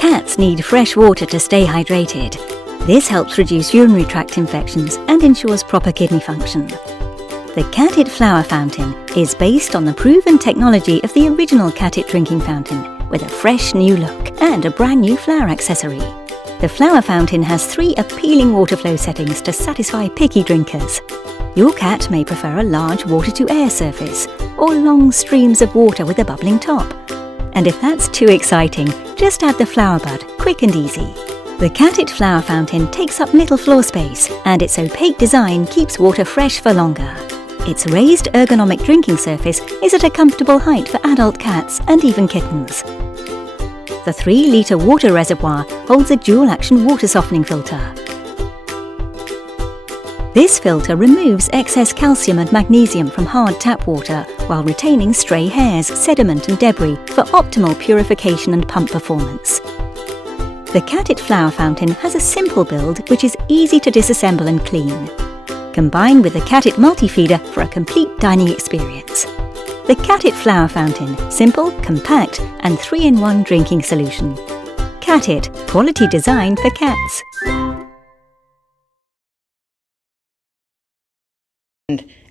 Cats need fresh water to stay hydrated. This helps reduce urinary tract infections and ensures proper kidney function. The Cat-It Flower Fountain is based on the proven technology of the original Cat-It drinking fountain, with a fresh new look and a brand new flower accessory. The flower fountain has 3 appealing water flow settings to satisfy picky drinkers. Your cat may prefer a large water-to-air surface or long streams of water with a bubbling top. And if that's too exciting, just add the flower bud, quick and easy. The Cat-It Flower Fountain takes up little floor space, and its opaque design keeps water fresh for longer. Its raised ergonomic drinking surface is at a comfortable height for adult cats and even kittens. The 3-litre water reservoir holds a dual-action water softening filter. This filter removes excess calcium and magnesium from hard tap water while retaining stray hairs, sediment and debris for optimal purification and pump performance. The Cat-It Flower Fountain has a simple build which is easy to disassemble and clean. Combine with the Cat-It multi-feeder for a complete dining experience. The Cat-It Flower Fountain, simple, compact and 3-in-1 drinking solution. Cat-It, quality design for cats.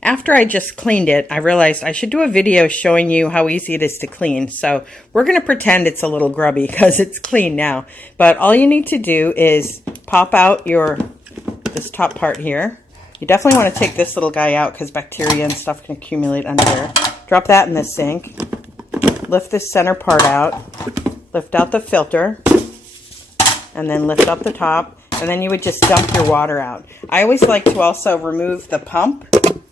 After I just cleaned it, I realized I should do a video showing you how easy it is to clean. So we're going to pretend it's a little grubby because it's clean now. But all you need to do is pop out this top part here. You definitely want to take this little guy out because bacteria and stuff can accumulate under there. Drop that in the sink. Lift this center part out. Lift out the filter. And then lift up the top. And then you would just dump your water out. I always like to also remove the pump.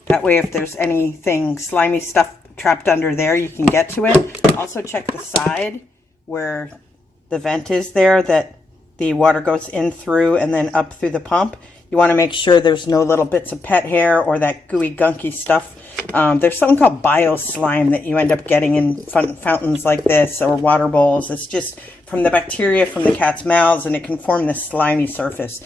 That way if there's anything slimy stuff trapped under there, you can get to it. Also check the side where the vent is there that the water goes in through and then up through the pump. You want to make sure there's no little bits of pet hair or that gooey, gunky stuff. There's something called bio-slime that you end up getting in fountains like this or water bowls. It's just from the bacteria from the cat's mouths, and it can form this slimy surface.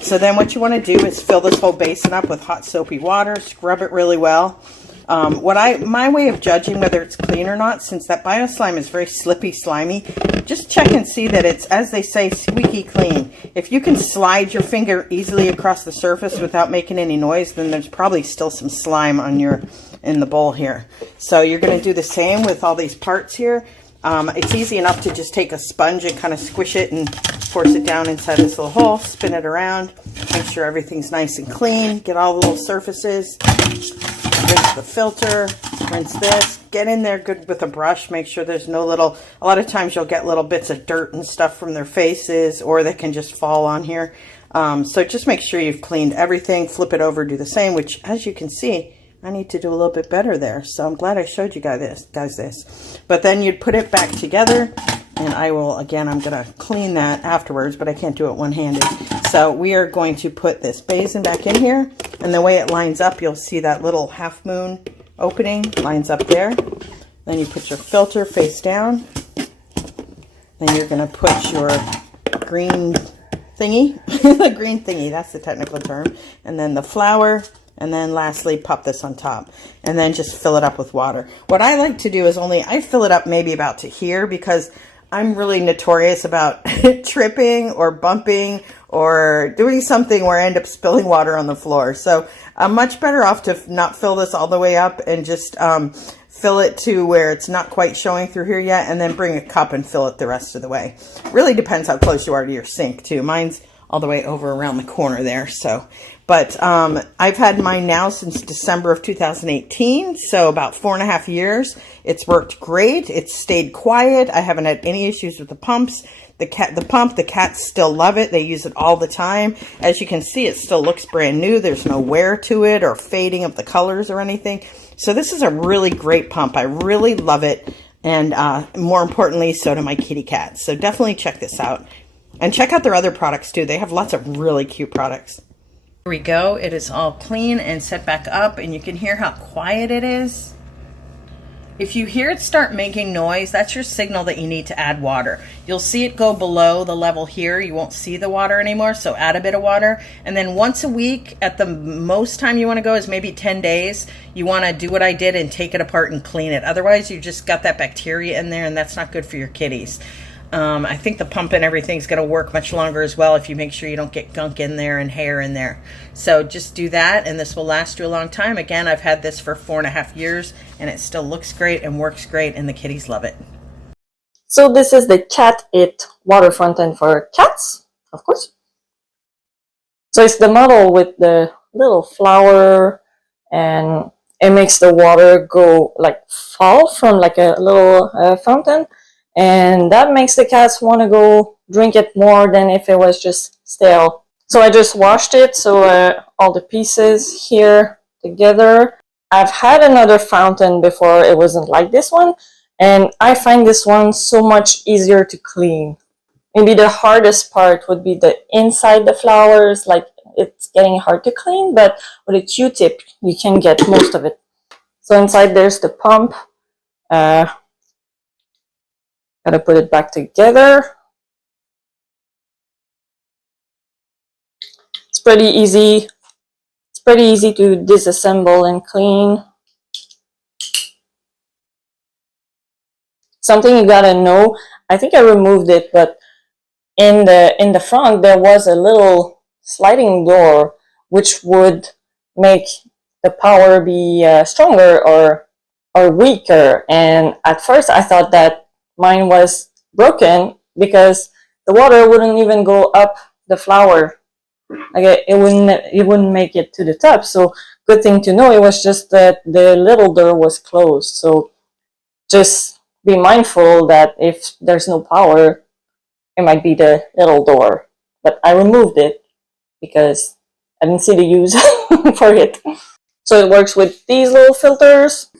So then what you want to do is fill this whole basin up with hot soapy water, scrub it really well. My way of judging whether it's clean or not, since that bio-slime is very slippy, slimy, just check and see that it's, as they say, squeaky clean. If you can slide your finger easily across the surface without making any noise, then there's probably still some slime on in the bowl here. So you're going to do the same with all these parts here. It's easy enough to just take a sponge and kind of squish it and force it down inside this little hole, spin it around, make sure everything's nice and clean, get all the little surfaces. Rinse the filter, rinse this, get in there good with a brush, make sure there's no little, a lot of times you'll get little bits of dirt and stuff from their faces, or they can just fall on here. So just make sure you've cleaned everything, flip it over, do the same, which as you can see, I need to do a little bit better there. So I'm glad I showed you guys this. But then you'd put it back together, and I will, again, I'm going to clean that afterwards, but I can't do it one-handed. So we are going to put this basin back in here, and the way it lines up, you'll see that little half moon opening lines up there. Then you put your filter face down. Then you're going to put your green thingy, the green thingy, that's the technical term, and then the flower. And then lastly, pop this on top and then just fill it up with water. What I like to do is I fill it up maybe about to here, because I'm really notorious about tripping or bumping or doing something where I end up spilling water on the floor. So I'm much better off to not fill this all the way up and just fill it to where it's not quite showing through here yet, and then bring a cup and fill it the rest of the way. Really depends how close you are to your sink too. Mine's all the way over around the corner there. So, but I've had mine now since December of 2018, so about 4.5 years. It's worked great. It's stayed quiet. I haven't had any issues with the pumps. The cats still love it. They use it all the time. As you can see, it still looks brand new. There's no wear to it or fading of the colors or anything. So this is a really great pump. I really love it. And more importantly, so do my kitty cats. So definitely check this out. And check out their other products too. They have lots of really cute products. Here we go. It is all clean and set back up, and you can hear how quiet it is. If you hear it start making noise, that's your signal that you need to add water. You'll see it go below the level here. You won't see the water anymore, so add a bit of water. And then once a week, at the most time you want to go is maybe 10 days, you want to do what I did and take it apart and clean it. Otherwise, you just got that bacteria in there, and that's not good for your kitties. I think the pump and everything's going to work much longer as well if you make sure you don't get gunk in there and hair in there. So just do that, and this will last you a long time. Again, I've had this for 4.5 years, and it still looks great and works great, and the kitties love it. So this is the Cat It water fountain for cats, of course. So it's the model with the little flower, and it makes the water go like fall from like a little fountain, and that makes the cats want to go drink it more than if it was just stale. So I just washed it, so all the pieces here together. I've had another fountain before, it wasn't like this one, and I find this one so much easier to clean. Maybe the hardest part would be the inside the flowers, like it's getting hard to clean, but with a Q-tip you can get most of it. So inside there's the pump. Gotta put it back together. It's pretty easy. It's pretty easy to disassemble and clean. Something you gotta know, I think I removed it, but in the front there was a little sliding door which would make the power be stronger or weaker, and at first I thought that mine was broken because the water wouldn't even go up the flower. Like it wouldn't make it to the top. So good thing to know, it was just that the little door was closed. So just be mindful that if there's no power, it might be the little door. But I removed it because I didn't see the use for it. So it works with these little filters.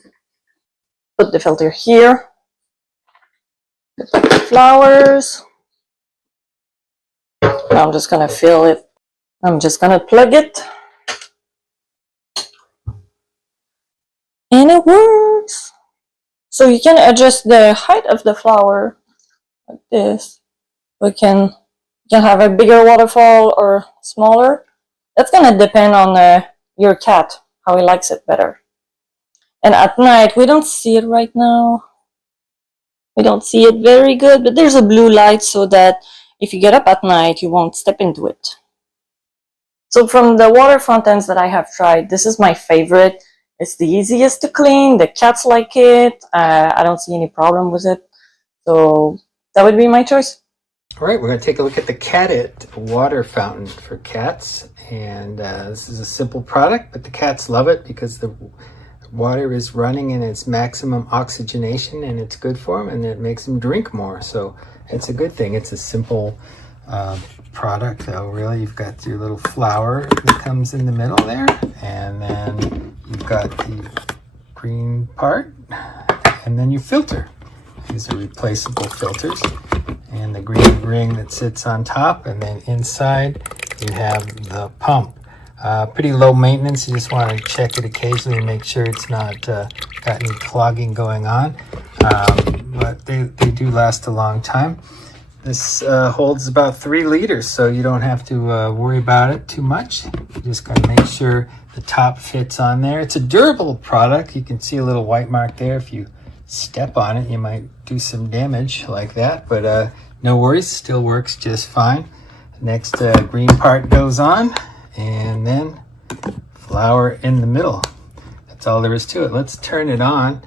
Put the filter here. Put the flowers. Now I'm just gonna fill it. I'm just gonna plug it. And it works. So you can adjust the height of the flower like this. We can have a bigger waterfall or smaller. That's gonna depend on your cat, how he likes it better. And at night, we don't see it right now. We don't see it very good, but there's a blue light so that if you get up at night, you won't step into it. So from the water fountains that I have tried, this is my favorite. It's the easiest to clean. The cats like it. I don't see any problem with it. So that would be my choice. All right, we're going to take a look at the Cat It water fountain for cats. And this is a simple product, but the cats love it because the water is running in its maximum oxygenation and it's good for them and it makes them drink more. So it's a good thing. It's a simple product though, really. You've got your little flower that comes in the middle there, and then you've got the green part, and then you filter. These are replaceable filters, and the green ring that sits on top, and then inside you have the pump. Pretty low maintenance. You just want to check it occasionally and make sure it's not got any clogging going on, but they do last a long time. This holds about 3 liters, so you don't have to worry about it too much. You just got to make sure the top fits on there. It's a durable product. You can see a little white mark there. If you step on it, you might do some damage like that, but no worries, still works just fine. Next green part goes on, and then flower in the middle. That's all there is to it. Let's turn it on.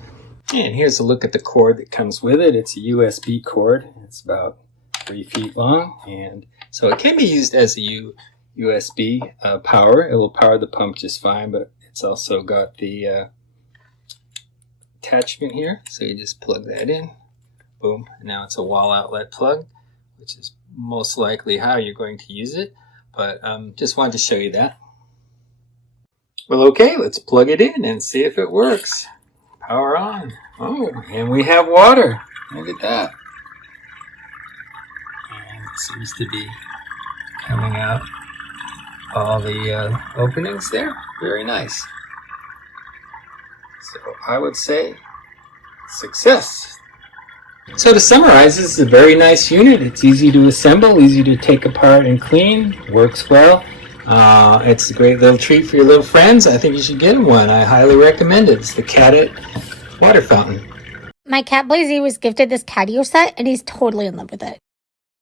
And here's a look at the cord that comes with it. It's a USB cord. It's about 3 feet long, and so it can be used as a USB power. It will power the pump just fine, but it's also got the attachment here, so you just plug that in, boom, and now it's a wall outlet plug, which is most likely how you're going to use it, but just wanted to show you that. Well, okay, let's plug it in and see if it works. Power on. Oh, and we have water. Look at that. And it seems to be coming out all the openings there. Very nice. So I would say success. So to summarize, this is a very nice unit. It's easy to assemble, easy to take apart and clean, works well. It's a great little treat for your little friends. I think you should get them one. I highly recommend it. It's the Cat It water fountain. My cat Blazy was gifted this catio set and he's totally in love with it.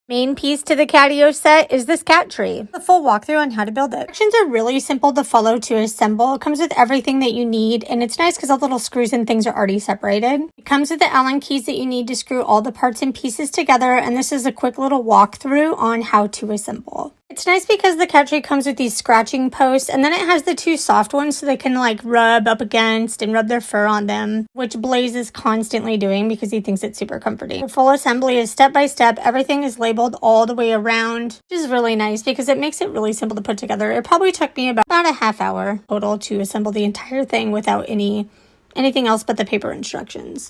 Main piece to the catio set is this cat tree. A full walkthrough on how to build it. Instructions are really simple to follow to assemble. It comes with everything that you need, and it's nice because all the little screws and things are already separated. It comes with the Allen keys that you need to screw all the parts and pieces together, and this is a quick little walkthrough on how to assemble. It's nice because the cat tree comes with these scratching posts, and then it has the two soft ones so they can like rub up against and rub their fur on them, which Blaze is constantly doing because he thinks it's super comforting. The full assembly is step by step. Everything is labeled all the way around, which is really nice because it makes it really simple to put together. It probably took me about a half hour total to assemble the entire thing without anything else but the paper instructions.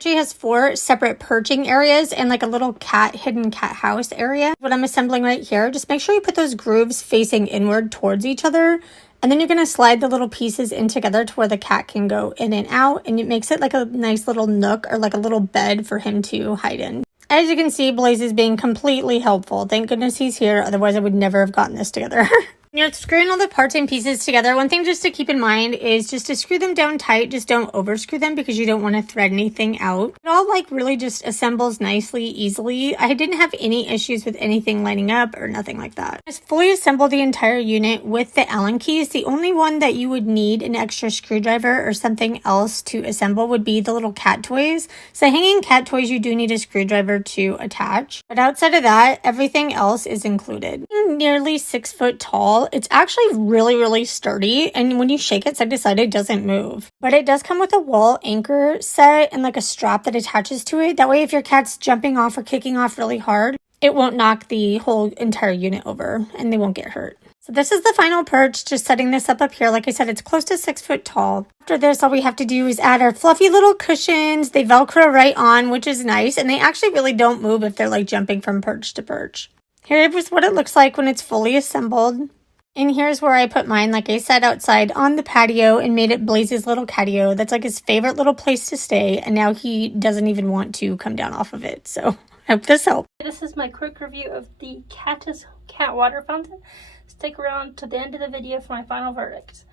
She has 4 separate perching areas and like a little hidden cat house area. What I'm assembling right here, just make sure you put those grooves facing inward towards each other, and then you're going to slide the little pieces in together to where the cat can go in and out, and it makes it like a nice little nook or like a little bed for him to hide in. As you can see, Blaze is being completely helpful. Thank goodness he's here, otherwise I would never have gotten this together. You're screwing all the parts and pieces together. One thing just to keep in mind is just to screw them down tight. Just don't over screw them because you don't want to thread anything out. It all like really just assembles nicely, easily. I didn't have any issues with anything lining up or nothing like that. Just fully assemble the entire unit with the Allen keys. The only one that you would need an extra screwdriver or something else to assemble would be the little cat toys. So hanging cat toys, you do need a screwdriver to attach. But outside of that, everything else is included. Nearly 6 foot tall. It's actually really, really sturdy, and when you shake it side to side, it doesn't move. But it does come with a wall anchor set and like a strap that attaches to it. That way, if your cat's jumping off or kicking off really hard, it won't knock the whole entire unit over and they won't get hurt. So this is the final perch, just setting this up here. Like I said, it's close to 6 foot tall. After this, all we have to do is add our fluffy little cushions. They Velcro right on, which is nice, and they actually really don't move if they're like jumping from perch to perch. Here is what it looks like when it's fully assembled. And here's where I put mine, like I said, outside on the patio and made it Blaze's little catio. That's like his favorite little place to stay. And now he doesn't even want to come down off of it. So I hope this helped. This is my quick review of the cat water fountain. Stick around to the end of the video for my final verdict.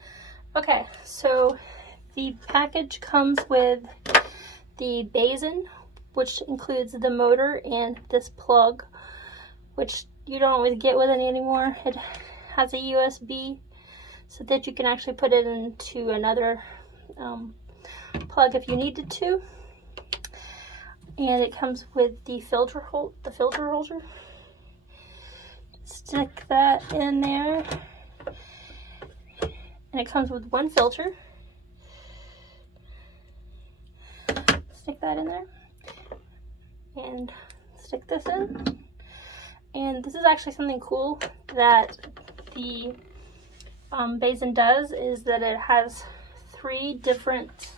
Okay, so the package comes with the basin, which includes the motor and this plug, which you don't always get with any anymore. It has a USB so that you can actually put it into another plug if you needed to. And it comes with the filter holder. Stick that in there. And it comes with one filter. Stick that in there. And stick this in. And this is actually something cool that the basin does, is that it has 3 different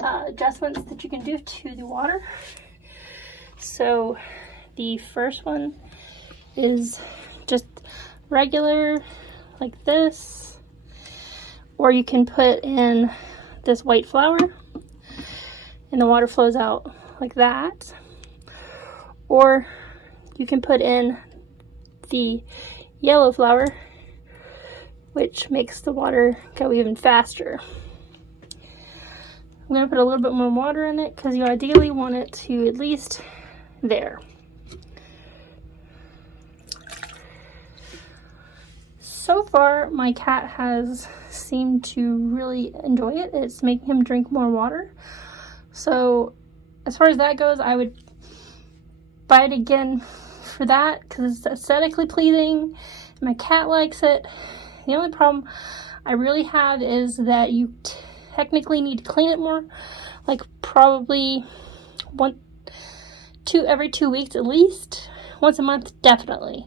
adjustments that you can do to the water. So the first one is just regular like this, or you can put in this white flour and the water flows out like that, or you can put in the yellow flour, which makes the water go even faster. I'm going to put a little bit more water in it because you ideally want it to at least there. So far, my cat has seemed to really enjoy it. It's making him drink more water. So as far as that goes, I would buy it again for that because it's aesthetically pleasing. My cat likes it. The only problem I really have is that you technically need to clean it more, like probably every 2 weeks at least. Once a month, definitely,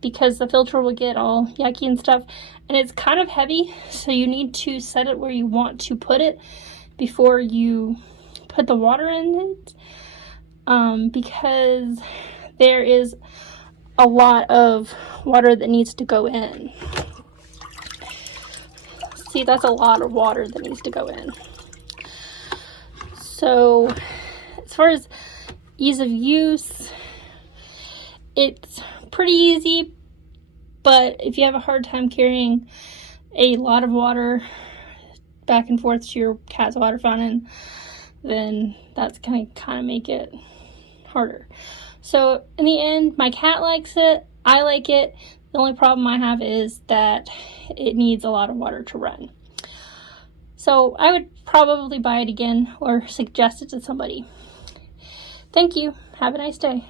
because the filter will get all yucky and stuff, and it's kind of heavy, so you need to set it where you want to put it before you put the water in it, because there is a lot of water that needs to go in. See, that's a lot of water that needs to go in. So as far as ease of use, it's pretty easy, but if you have a hard time carrying a lot of water back and forth to your cat's water fountain, then that's going to kind of make it harder. So in the end, my cat likes it, I like it. The only problem I have is that it needs a lot of water to run. So I would probably buy it again or suggest it to somebody. Thank you. Have a nice day.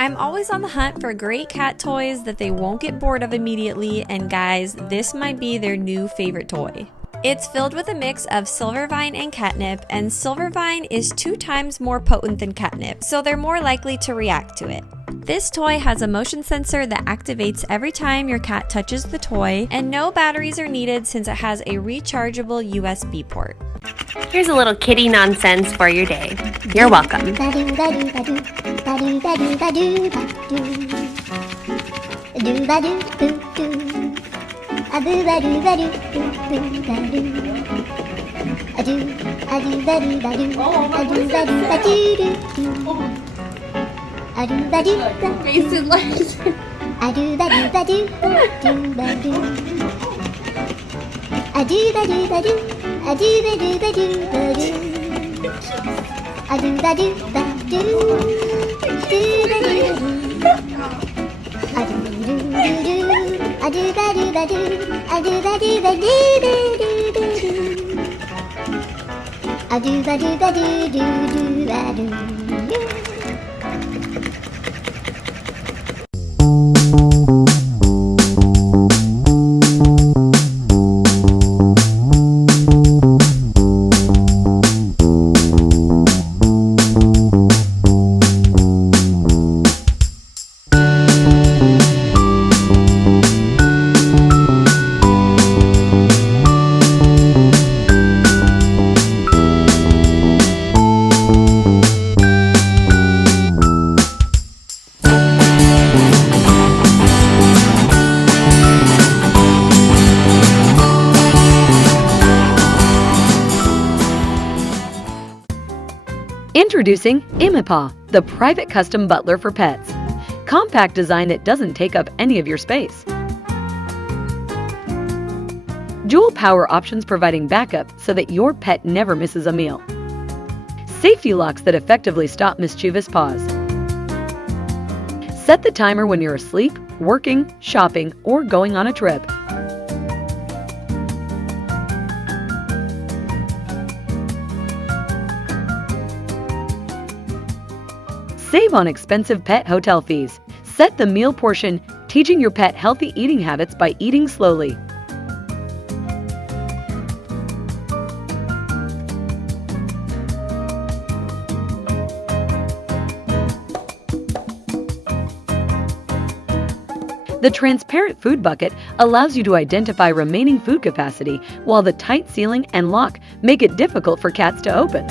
I'm always on the hunt for great cat toys that they won't get bored of immediately, and guys, this might be their new favorite toy. It's filled with a mix of Silvervine and catnip, and Silvervine is 2 times more potent than catnip, so they're more likely to react to it. This toy has a motion sensor that activates every time your cat touches the toy, and no batteries are needed since it has a rechargeable USB port. Here's a little kitty nonsense for your day. You're welcome. Introducing Imipaw, the private custom butler for pets. Compact design that doesn't take up any of your space. Dual power options providing backup so that your pet never misses a meal. Safety locks that effectively stop mischievous paws. Set the timer when you're asleep, working, shopping, or going on a trip. Save on expensive pet hotel fees. Set the meal portion, teaching your pet healthy eating habits by eating slowly. The transparent food bucket allows you to identify remaining food capacity, while the tight ceiling and lock make it difficult for cats to open.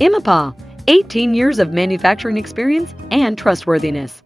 Imipaw, 18 years of manufacturing experience and trustworthiness.